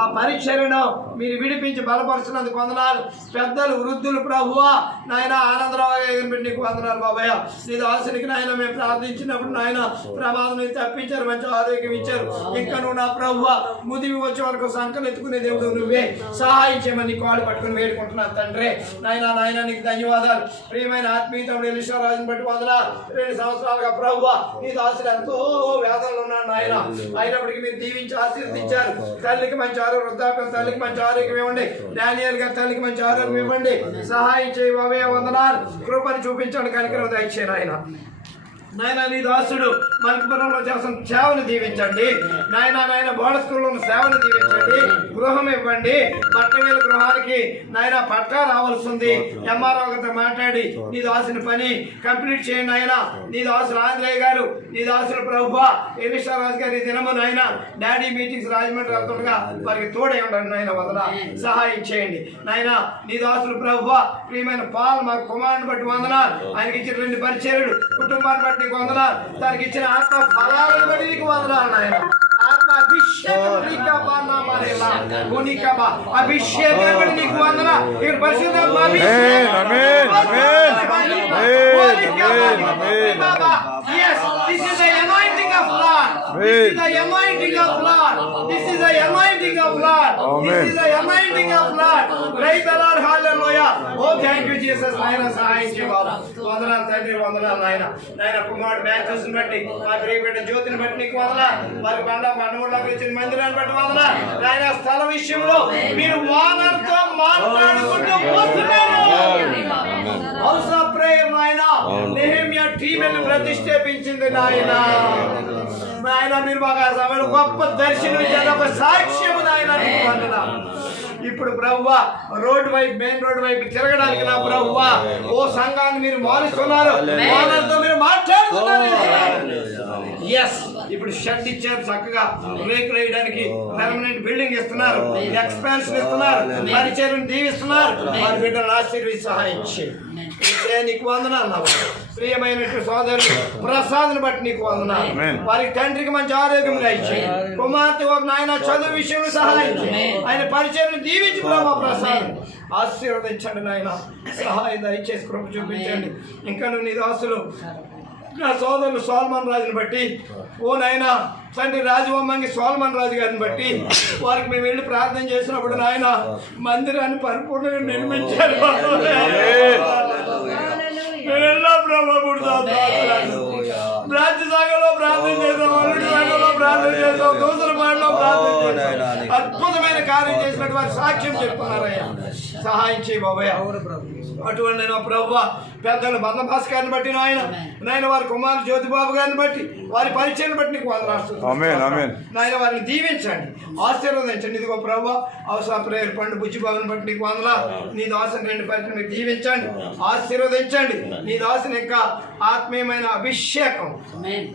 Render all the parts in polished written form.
ఆ పరీక్షలను మీరు విడిపించి బలపరుస్తున్నందుకు వందనాలు. పెద్దలు వృద్ధులు ప్రభువా నాయన ఆనందరావు గారిని నీకు వందనాలు బాబాయ్. నీ దాసునికి నాయన మేము ప్రార్థించినప్పుడు నాయన ప్రమాదం నుంచి తప్పించారు, మంచి ఆరోగ్యం ఇచ్చారు. ఇంకా నువ్వు నా ప్రభువా ముదివి వచ్చే వరకు సంకలు ఎత్తుకునే దేవుడు నువ్వే. సహాయం చేయమని కాళ్ళు పట్టుకుని వేడుకుంటున్నాను తండ్రి. నాయన నీకు ధన్యవాదాలు. ప్రియమైన ఆత్మీయతముడు ఎలీషారాజుని బట్టి వందనాలు. 2 సంవత్సరాలుగా ప్రభువా నీ దాసుడు ఎంతో వేదనలు ఉన్నాడు నాయన. అయినప్పటికీ మీరు దీవించి ఆశీర్వదించారు. తల్లికి మంచి ఆరోగ్యం, వృద్ధాప్యం తల్లికి మంచి ఆరోగ్యం ఇవ్వండి. డానియల్ గారి తల్లికి మంచి ఆరోగ్యం ఇవ్వండి. సహాయం చేయి బాబే వందనాలు. కృపను చూపించండి, కనికరం దయచేయండి ఆయన. నాయన నీ దాసుడు మనపురంలో చేసిన సేవను దీవించండి నాయన బోర్డ స్కూల్లో ఉన్న సేవను దీవించండి. గృహం ఇవ్వండి. పట్టవేల గృహానికి నాయన పట్టా రావాల్సి ఉంది. ఎంఆర్ఓ గారితో మాట్లాడి నీ దాసుని పని కంప్లీట్ చేయండి ఆయన. నీ దాసులు ఆంధ్రయ్య గారు, నీ దాసులు ప్రభువా ఎలీషారాజు గారి దినము నాయన డాడీ మీటింగ్స్ రాజమండ్రి వెళ్తుండగా వారికి తోడై ఉండండి నాయన. వదల సహాయం చేయండి నాయన. నీ దాసులు ప్రభువా ప్రియమైన పాల్ మాకు కుమారుని బట్టి వందనాలు. ఆయనకి ఇచ్చిన 2 పరిచర్యలు, కుటుంబాన్ని బట్టి నీకు వందనాలు. దానికి ఇచ్చిన ఆత్మ ఫలాలను బట్టి నీకు వందనాలు నాయన. ఆత్మ అభిషేకం అభిషేకం బట్టి నీకు వందనాలు. ఇక్కడ పరిశుద్ధాత్మ This is the anointing of Lord. This is the anointing of Lord. This is the anointing of Lord. This is the anointing of Lord. Praise the Lord. Hallelujah. Oh, thank you Jesus. నాయన సహాయం చేయ బాబా. వందనాలు తండ్రి, వందనాలు నాయన కుమారుడు Matthews బట్టి, మా ప్రియబిడ్డ జ్యోతిని బట్టి నీకు వందనాలు. వారి పండుగలోకి ఇచ్చిన మందిరాన్ని బట్టి వందనాలు. నాయన స్థల విషయంలో మీరు వానర్తో మాట్లాడుకుంటూ పోతున్నారు. హౌస్ ఆఫ్ ప్రేయర్ నాయన నెహెమ్యా టీంని ప్రతిష్ఠాపించింది నాయన. మీరు బాగా సమయంలో గొప్ప దర్శనం ఒక సాక్ష్యము నాయన. ఇప్పుడు ప్రభువా రోడ్డు వైపు, మెయిన్ రోడ్డు వైపు తిరగడానికి నా ప్రభువా ఓ సంఘాన్ని మీరు మారుస్తున్నారు, వాళ్ళతో మీరు మాట్లాడుతున్నారు. ఇప్పుడు షెడ్ ఇచ్చారు, చక్కగా రేకులు వేయడానికి పర్మనెంట్ బిల్డింగ్ ఇస్తున్నారు, ఎక్స్పాన్షన్ ఇస్తున్నారు, పరిచయం దీవిస్తున్నారు. వారి బిడ్డలు ఆశీర్వదించి సహాయం చేయండి. నీకు వందనాలు. ప్రియమైనటువంటి సోదరులు ప్రసాద్ని బట్టి నీకు వందనాలు. వారికి తండ్రికి మంచి ఆరోగ్యం ఇచ్చేయండి. కుమార్తె ఒక నాయన చదువు విషయంలో సహాయం చేయండి. ఆయన పరిచయం దీవించి ప్రభావ ప్రసాద్ ఆశీర్వదించండి నాయన. సహాయం దయచేసి కృప చూపించండి. ఇంకా నువ్వు నీ దాసులు నా సోదరులు సోల్మన్ రాజుని బట్టి ఓ నాయన తండ్రి రాజవమ్మంగి సోల్మన్ రాజు గారిని బట్టి వారికి మేము వెళ్ళి ప్రార్థన చేసినప్పుడు నాయన మందిరాన్ని పరిపూర్ణంగా నిర్మించారు. రాజ్యసాగలో ప్రార్థన చేసాం, అల్లుడి సాగలో ప్రార్థన చేసాం, దోసలపాడులో ప్రార్థన చేసాం. అద్భుతమైన కార్యం చేసినట్టు వారి సాక్ష్యం చెప్తున్నారయ్యా. సహాయం చేయి బాబయ్య. అటువంటి నా ప్రభువ పెద్దలు బందభాస్ గారిని బట్టి నాయన వారి కుమారు జ్యోతిబాబు గారిని బట్టి వారి పరిచయం బట్టి నీకు వందనాలు నాయన. వారిని దీవించండి, ఆశీర్వదించండి. ఇదిగో ప్రభువ అవసర ప్రేయర్ పండు బుజ్జిబాబుని బట్టి నీకు వందనాలు. నీ దాసుని 2 పరిచయం మీరు దీవించండి, ఆశీర్వదించండి. నీ దాసుని యొక్క ఆత్మీయమైన అభిషేకం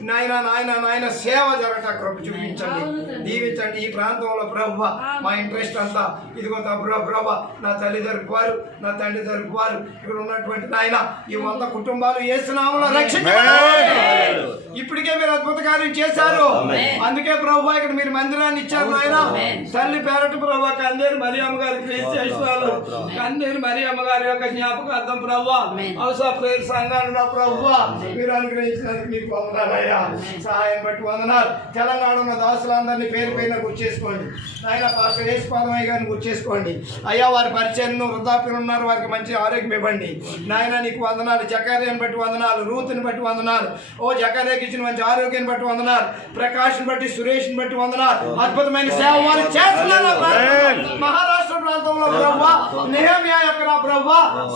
నాయన సేవ జరగట కృప చూపించండి, దీవించండి. ఈ ప్రాంతంలో ప్రభువ మా ఇంట్రెస్ట్ అంతా ఇదిగో ప్రభు నా తల్లి తరపు వారు, నా తండ్రి తరపు వారు, ఇక్కడ ఉన్నటువంటి నాయన ఈ 100 కుటుంబాలు యేసు నామములో రక్షించబడ్డారు. ఇప్పటికే మీరు అద్భుత కార్యం చేశారు. అందుకే ప్రభు ఇక్కడ మీరు మందిరాన్ని ఇచ్చారు నాయన. తల్లి పేరట ప్రభు కందేరు మరియమ్మ గారి క్రీస్తులు, కందేరు మరియమ్మ గారి యొక్క జ్ఞాపకార్థం ప్రభు అవసర ప్రేయర్ సంఘాలు ప్రభు మీరు అనుగ్రహించినందుకు మీకు వందనాలయ్యా. సహాయం బట్టి వందనాలు. తెలంగాణలో దాసులందరినీ పేరు పైన గుర్చేసుకోండి ఆయన. పాస్టర్ యేసుపాదమయ్య గారిని గుర్చేసుకోండి అయ్యా. వారి పరిచయం వృద్ధాప్యులు ఉన్నారు, వారికి మంచి ఆరోగ్యం ఇవ్వండి నాయన. నీకు వందనాలు. జకార్యాన్ని బట్టి వందనాలు, రూత్ని బట్టి వందనాలు. ఓ జకార్యాకి ఇచ్చిన మంచి ఆరోగ్యాన్ని బట్టి వందనాలు. ప్రకాష్ని బట్టి, సురేష్ని బట్టి వందనాలు. అద్భుతమైన సేవ వారు చేస్తున్నారు. మహారాష్ట్ర ప్రాంతంలో ప్రభు నెహెమ్యా యొక్క ప్రభు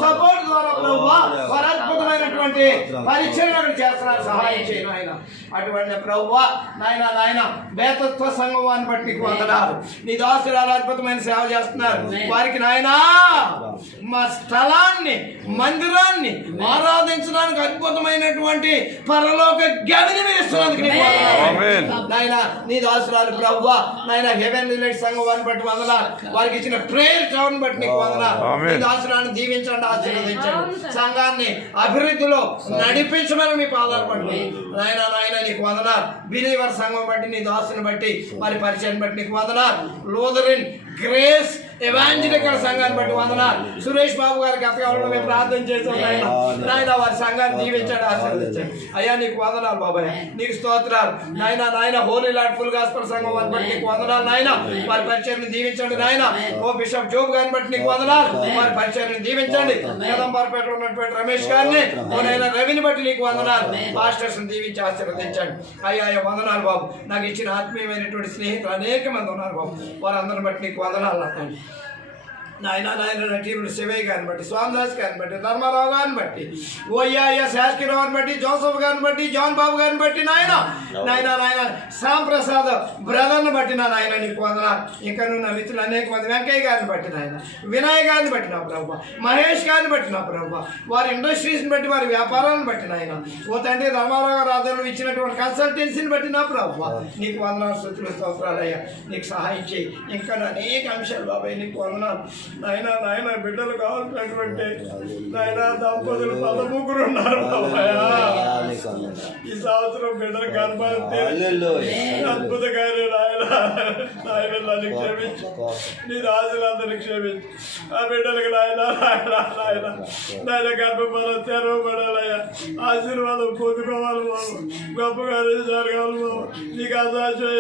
సపోర్ట్ ద్వారా ప్రభు వారు అద్భుతమైనటువంటి పరిచయం చేస్తున్నారు. సహాయం చేయను ఆయన. అటువంటి ప్రభు నాయన బేతత్వ సంఘవాన్ని బట్టి నీకు వందనాలు. నీ దాసులు అద్భుతమైన సేవ చేస్తున్నారు. వారికి నాయనా మా స్థలాన్ని, మందిరాన్ని ఆరాధించడానికి అద్భుతమైనటువంటి పరలోక గవిని మీరు ఇస్తున్నందుకు నాయన. నీ దాసురాలు ప్రభువా నాయన హెవెన్ రిలేట్ సంఘవాన్ని బట్టి వందనాలు. వారికి ఇచ్చిన ప్రేయర్ టవర్ బట్టి నీకు వందనాలు. నీ దాసురాన్ని దీవించండి, ఆశీర్వదించండి. సంఘాన్ని అభివృద్ధిలో నడిపించమని మీ పాదాలు పడుతుంది నాయన. నీకు వందనాలు. బిలీవర్ సంఘం బట్టి నీ దాసుని బట్టి మరి పరిచయం బట్టి నీకు వందనాలు. లూథరన్ గ్రేస్ ఎవాంజలికల్ సంఘాన్ని బట్టి వందనాలు. సురేష్ బాబు గారికి అత్తగారు మేము ప్రార్థన చేసాం నాయన వారి సంఘాన్ని దీవించండి, ఆశీర్వదించండి అయ్యా. నీకు వందనాలు బాబాయ్, నీకు స్తోత్రాలు నాయన. హోలీ లార్డ్ ఫుల్ గాస్పెల్ సంఘం వారిని బట్టి నీకు వందనాలు నాయన. వారి పరిచయం దీవించండి నాయన. ఓ బిషప్ జోబ్ గారిని బట్టి నీకు వందనాలు, వారి పరిచయం దీవించండి. కదంబారపేటలో ఉన్నటువంటి రమేష్ గారిని ఓ నాయన రవిని బట్టి నీకు వందనాలు. పాస్టర్స్ దీవించి ఆశీర్వదించండి అయ్యా. వందనాలు బాబు. నాకు ఇచ్చిన ఆత్మీయమైనటువంటి స్నేహితులు అనేక మంది ఉన్నారు బాబు, వారందరిని బట్టి నీకు వందనాలు నాయన. టీములు శివయ్య గారిని బట్టి, స్వామిదాస్ గారిని బట్టి, ధర్మారావు గారిని బట్టి, ఓయ్య శాస్త్రిరావుని బట్టి, జోసఫ్ గారిని బట్టి, జాన్ బాబు గారిని బట్టి నాయన శ్యామ్ ప్రసాద్ బ్రదర్ని బట్టి నాయన నీకు వందనాలు. ఇంకా నువ్వు నా మిత్రులు అనేక మంది, వెంకయ్య గారిని బట్టి నాయన, వినయ్ గారిని బట్టి నా ప్రభు, మహేష్ గారిని బట్టి నా ప్రభు, వారి ఇండస్ట్రీస్ని బట్టి, వారి వ్యాపారాలను బట్టి నాయన. ఓ తండ్రి ధర్మారావు గారు ఆధ్వర్యంలో ఇచ్చినటువంటి కన్సల్టెన్సీని బట్టి నా ప్రభు నీకు వందనాలు, స్తుతులు, స్తోత్రాలయ్యా. నీకు సహాయం చేయి. ఇంకా అనేక అంశాలు బాబాయ్ నీకు వందనాలు నాయన. బిడ్డలు కావాల్సినటువంటి నాయన దంపతులు 13 ఉన్నారు బాబాయ్. ఈ సంవత్సరం బిడ్డలు గర్భాన్ని అద్భుతంగా నాయన నన్ను క్షమించు, నీ రాజులందరినీ క్షమించు. ఆ బిడ్డలకు నాయన గర్భఫలం తెరవబడాలయ్యా. ఆశీర్వాదం పొందుకోవాలి బాబు, గొప్పగా జరగాలి బాబు. నీకు అసాధ్యం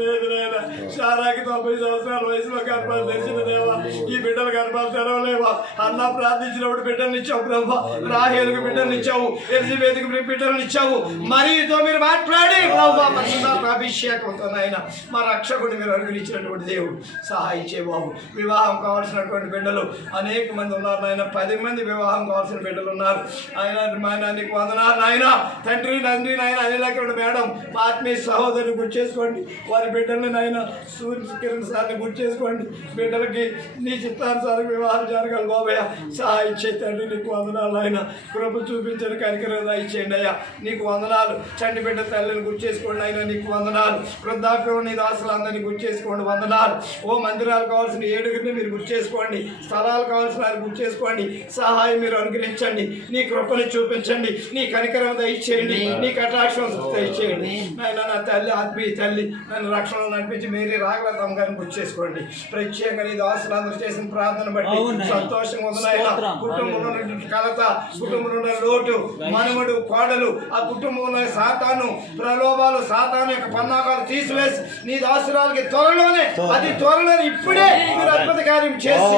లేదు నాయన. శారాకి 90 సంవత్సరాల వయసులో గర్భాలు తెచ్చిన దేవా, ఈ బిడ్డలు గర్భాలు తెరవలేవా? అన్న ప్రార్థించినప్పుడు బిడ్డలు ఇచ్చావు ప్రభా, రాహేలుకు బిడ్డలు ఇచ్చావు, ఎలిజబెత్కు బిడ్డలు ఇచ్చావు. మరీతో మీరు మాట్లాడి ప్రభా పరిశుద్ధాత్మ అభిషేకంతో నాయన మా రక్షకుడిని మీరు అనుగ్రహించినటువంటి దేవుడు సహాయం చేయ బాబు. వివాహం కావాల్సినటువంటి బిడ్డలు అనేక మంది ఉన్నారు నాయన. 10 మంది వివాహం కావాల్సిన బిడ్డలు ఉన్నారు ఆయన. నీకు వందనాలు నాయన. తండ్రి నాయన అనిలక్కడ మేడం మా ఆత్మీయ సహోదరుని గుర్తు చేసుకోండి, వారి బిడ్డల్ని నాయన సూర్యకిరణ్ సార్ని గుర్తు చేసుకోండి. బిడ్డలకి నీ చిత్తానుసారం వివాహాలు జరగాలి బాబయ్య. సహాయం చేయి తండ్రి. నీకు వందనాలు ఆయన. కృప చూపించండి, కనికరం ఇచ్చేయండి అయ్యా. నీకు వందనాలు. చండి బిడ్డ తల్లిని గుర్తు చేసుకోండి ఆయన. నీకు వందనాలు. వృద్ధాప్యం నీ దాసులందరినీ గుర్తు చేసుకోండి, వందనాలు. ఓ మందిరాలు కావాల్సిన 7 మీరు గుర్తు చేసుకోండి, స్థలాలు కావాల్సిన వారు గుర్తు చేసుకోండి. సహాయం మీరు అనుగ్రహించండి, నీ కృపని చూపించండి, నీ కనికరం దయచేయండి, నీ కటాక్షం దయచేయండి నాయన. నా తల్లి ఆత్మీయ తల్లి నన్ను రక్షణలో నడిపించి మేరీ రాగలతాం గారిని గుర్తు చేసుకోండి. ప్రత్యేకంగా నీ దాసులందరూ చేసిన ప్రార్థన బట్టి సంతోషంగా ఉంది నాయన. కుటుంబంలో కలత, కుటుంబంలో లోటు, మనముడు, కోడలు, ఆ కుటుంబంలో సాతాను ప్రలోభాలు, సాతాను యొక్క పన్నాకాలు తీసివేసి నీ దాసురాలకి అతి త్వరలోనే ఇప్పుడే మీరు అద్భుత కార్యం చేసి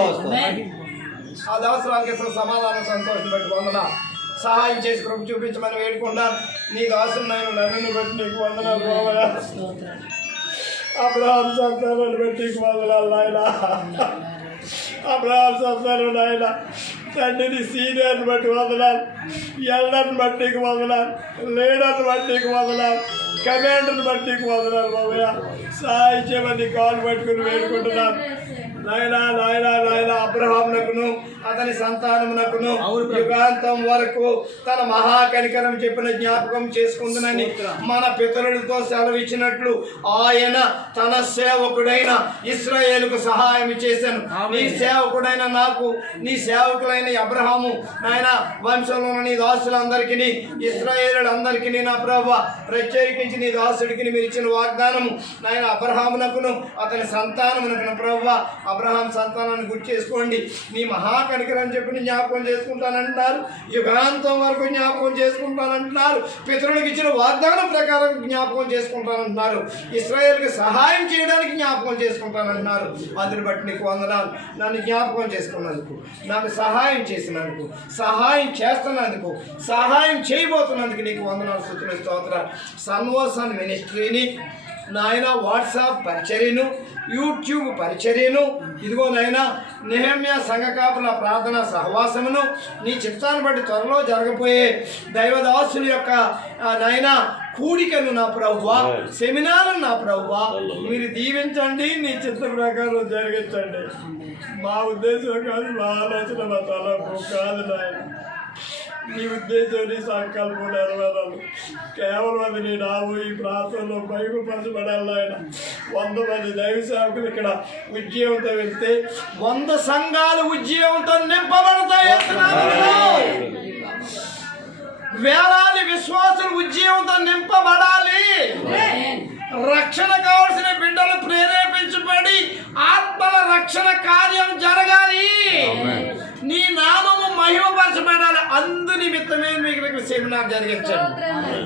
ఆ దాసురాలకి సమాధానం సంతోషం బట్టి వందన సహాయం చేసి కృప చూపించమని వేడుకుంటాను. నీ దాసుని నన్ను బట్టి నీకు వందనాలు బాబా. అబ్రహాం సంతానాన్ని బట్టి నీకు వందనాలు నాయన. అబ్రహాం సంతానం నాయన. తండ్రిని సీనియర్ని బట్టి వందనాలు, ఎల్డర్ని బట్టి నీకు వందనాలు, లీడర్ని బట్టి నీకు వందనాలు, కమాండర్ని బట్టి నీకు వందనాలు బాబయ్య. సహాయం చేయమని కాలు పట్టుకుని వేడుకుంటున్నాను నాయన. అబ్రహామునకును అతని సంతానమునకును యుగాంతం వరకు తన మహాకనికరం చెప్పిన జ్ఞాపకం చేసుకుందునని మన పితరులతో సెలవిచ్చినట్లు ఆయన తన సేవకుడైన ఇశ్రాయేలుకు సహాయం చేశాను. నీ సేవకుడైన నాకు, నీ సేవకులైన అబ్రహాము నాయన వంశంలో నీ దాసులందరికీ, ఇశ్రాయేలులందరికీ నా ప్రభువా ప్రత్యేకించి నీ దాసుడికి మీరు ఇచ్చిన వాగ్దానము నాయన అబ్రహామునకును అతని సంతానమునకును ప్రభువా. అబ్రహాం సంతానాన్ని గుర్తు చేసుకోండి. నీ మహాకనికరం చెప్పి జ్ఞాపకం చేసుకుంటానంటున్నారు, యుగాంతం వరకు జ్ఞాపకం చేసుకుంటానంటున్నారు, పితరులకు ఇచ్చిన వాగ్దానం ప్రకారం జ్ఞాపకం చేసుకుంటానంటున్నారు, ఇశ్రాయేలుకి సహాయం చేయడానికి జ్ఞాపకం చేసుకుంటానంటున్నారు. అందుని బట్టి నీకు వందనాలు. నన్ను జ్ఞాపకం చేసుకున్నందుకు, నాకు సహాయం చేసినందుకు, సహాయం చేస్తున్నందుకు, సహాయం చేయబోతున్నందుకు నీకు వందనాలు, స్తుతులు, స్తోత్రాలు. సన్వోసన్ మినిస్ట్రీని నాయన, వాట్సాప్ పరిచర్యను, యూట్యూబ్ పరిచర్యను, ఇదిగో నాయన నెహెమ్యా సంఘ కాపుల ప్రార్థన సహవాసమును నీ చిత్తాన్ని బట్టి త్వరలో జరగబోయే దైవదాసుల యొక్క నాయన కూడికను నా ప్రభువా, సెమినార్ను నా ప్రభువా మీరు దీవించండి, నీ చిత్త ప్రకారం జరిగించండి. మా ఉద్దేశం కాదు, మా ఆలోచన, మా తలపు కాదు నాయన. నీ ఉద్దేశం, నీ సంకల్పం నెరవేరాలి. కేవలం అది నీ నావు ఈ ప్రాంతంలో బయలుపరచబడాలి ఆయన. 100 మంది దైవ సేవకులు ఇక్కడ ఉద్యోగంతో వెళ్తే 100 సంఘాలు ఉద్యోగంతో నింపబడతాయి. వేలాది విశ్వాసులు ఉద్యమంతో నింపబడాలి. రక్షణ కావాల్సిన బిడ్డలు ప్రేరేపించబడి ఆత్మల రక్షణ కార్యం జరగాలి. నీ నామము మహిమపరచబడాలి. అందు నిమిత్తమే మీకు ఇక్కడ సెమినార్ జరిగించండి.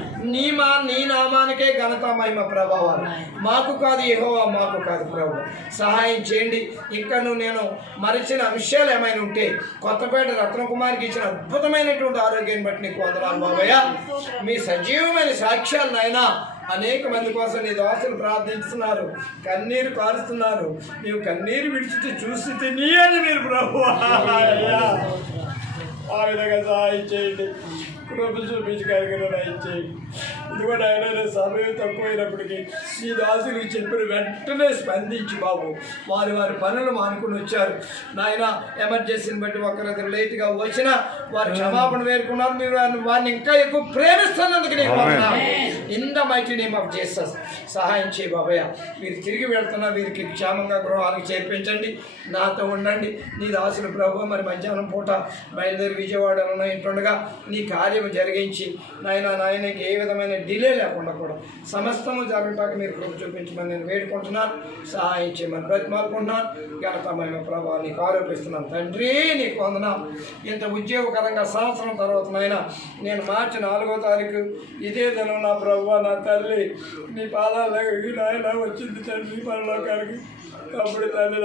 నీ నామానికే ఘనత మహిమ ప్రభావాలు మాకు కాదు, యెహోవా మాకు కాదు. ప్రభు సహాయం చేయండి. ఇంకా నేను మరిచిన విషయాలు ఏమైనా ఉంటే కొత్తపేట రత్నకుమార్కి ఇచ్చిన అద్భుతమైనటువంటి ఆరోగ్యాన్ని బట్టి నీకు వందనాలు బాబయ్య. మీ సజీవమైన సాక్ష్యాలను అయినా అనేక మంది కోసం నీ దాసులు ప్రార్థిస్తున్నారు, కన్నీరు కారుస్తున్నారు. నీవు కన్నీరు విడిచితే చూసి నీ అని మీరు ప్రభు ఆ విధంగా సహాయం చేయండి. కృప చూపించి కార్యక్రమం చేయండి. ఇదిగోండి ఆయన సమయం తక్కువైనప్పటికీ నీ దాసులకు చెప్పిన వెంటనే స్పందించి బాబు వారి పనులు మానుకుని వచ్చారు. నాయన ఎమర్జెన్సీని బట్టి ఒకరిద్దరు లేట్గా వచ్చినా వారు క్షమాపణ వేరుకున్నారు. మీరు వారిని ఇంకా ఎక్కువ ప్రేమిస్తున్నందుకు నేను in the mighty name of Jesus సహాయం చేయి బాబయ్య. మీరు తిరిగి వెళ్తున్నా వీరికి క్షేమంగా గృహానికి చేర్పించండి. నాతో ఉండండి. నీ దాసులు ప్రభు మరి మధ్యాహ్నం పూట బయలుదేరి విజయవాడలో ఇంటుండగా నీ కార్యం జరిగించి నాయనకి ఏ విధమైన డిలే లేకుండా కూడా సమస్తము జరగటానికి మీరు కృప చూపించమని నేను వేడుకుంటున్నాను. సహాయం చేయమని బ్రతిమాలుకుంటున్నాను. ఘనతమైన ప్రభావం నీకు ఆరోపిస్తున్నాను తండ్రి. నీకు వందనాలు. ఇంత ఉద్యోగకరంగా సంవత్సరం తర్వాత నేను మార్చి 4వ తారీఖు ఇదే దినం నా ప్రభు నా తల్లి నీ పాదాల నాయన వచ్చింది తండ్రి పరలోకానికి. అప్పుడు తండ్రి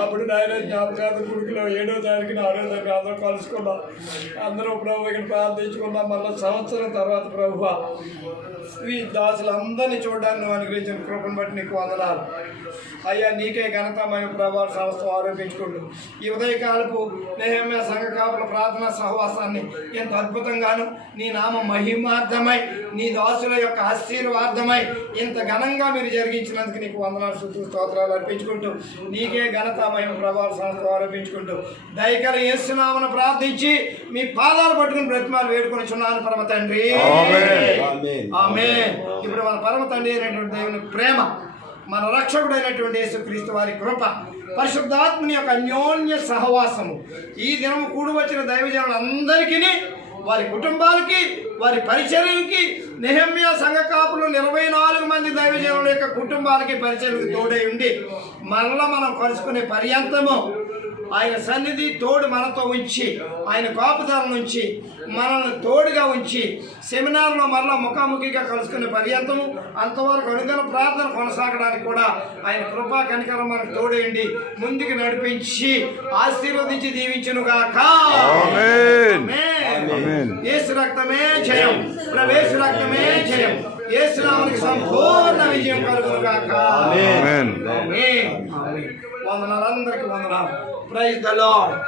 అప్పుడు జ్ఞాపకార్థ గుడికిలో 7వ తారీఖు 6వ తారీఖు అందరూ కలుసుకున్నాం. అందరూ ప్రభు ఇక్కడ ప్రార్థించుకున్నాం. మళ్ళీ సంవత్సరం తర్వాత ప్రభు ఈ దాసులందరినీ చూడడానికి నువ్వు అనుగ్రహించిన కృపను బట్టి నీకు వందనాలు అయ్యా. నీకే ఘనత మరియు ప్రభావ సంస్థ ఆరోపించుకుంటూ ఈ ఉదయకాలపు నెహెమ్యా సంఘ కాపుల ప్రార్థనా సహవాసాన్ని ఎంత అద్భుతంగాను నీ నామ మహిమార్థమై నీ దాసుల యొక్క ఆశీర్వాదమై ఇంత ఘనంగా మీరు జరిగించినందుకు నీకు వందనాలు స్తోత్రాలు అర్పించుకుంటూ నీకే ఘనత మహిమ ప్రభావ సంస్థ ఆరోపించుకుంటూ దయకర యేసునామమున ప్రార్థించి మీ పాదాలు పట్టుకుని బ్రతిమాలు వేడుకొని చున్నాను పరమ తండ్రి. ఆమేన్. ఇప్పుడు మన పరమ తండ్రి అయినటువంటి దేవుని ప్రేమ, మన రక్షకుడైనటువంటి యేసుక్రీస్తు వారి కృప, పరిశుద్ధాత్మని యొక్క అన్యోన్య సహవాసము ఈ దినం కూడి వచ్చిన దైవజనులందరికీ, వారి కుటుంబాలకి, వారి పరిచర్యలకి, నెహెమ్యా సంఘ కాపులు 24 మంది దైవజనుల యొక్క కుటుంబాలకి పరిచర్యలకు తోడై ఉండి మరలా మనం కలుసుకునే పర్యంతము ఆయన సన్నిధి తోడు మనతో ఉంచి, ఆయన కాపుదల నుంచి మనల్ని తోడుగా ఉంచి సెమినార్లో మరలా ముఖాముఖిగా కలుసుకునే పర్యంతము అంతవరకు అనుదిన ప్రార్థన కొనసాగడానికి కూడా ఆయన కృపా కనికరం మనకు తోడేయండి ముందుకు నడిపించి ఆశీర్వదించి దీవించునుగాక. యేసు రక్తమే జయం, యేసు రక్తమే జయం, యేసు నామమునకు సంపూర్ణ విజయం కలుగునుగాక. వందనాలు, అందరికీ వందనాలు. Praise the lord.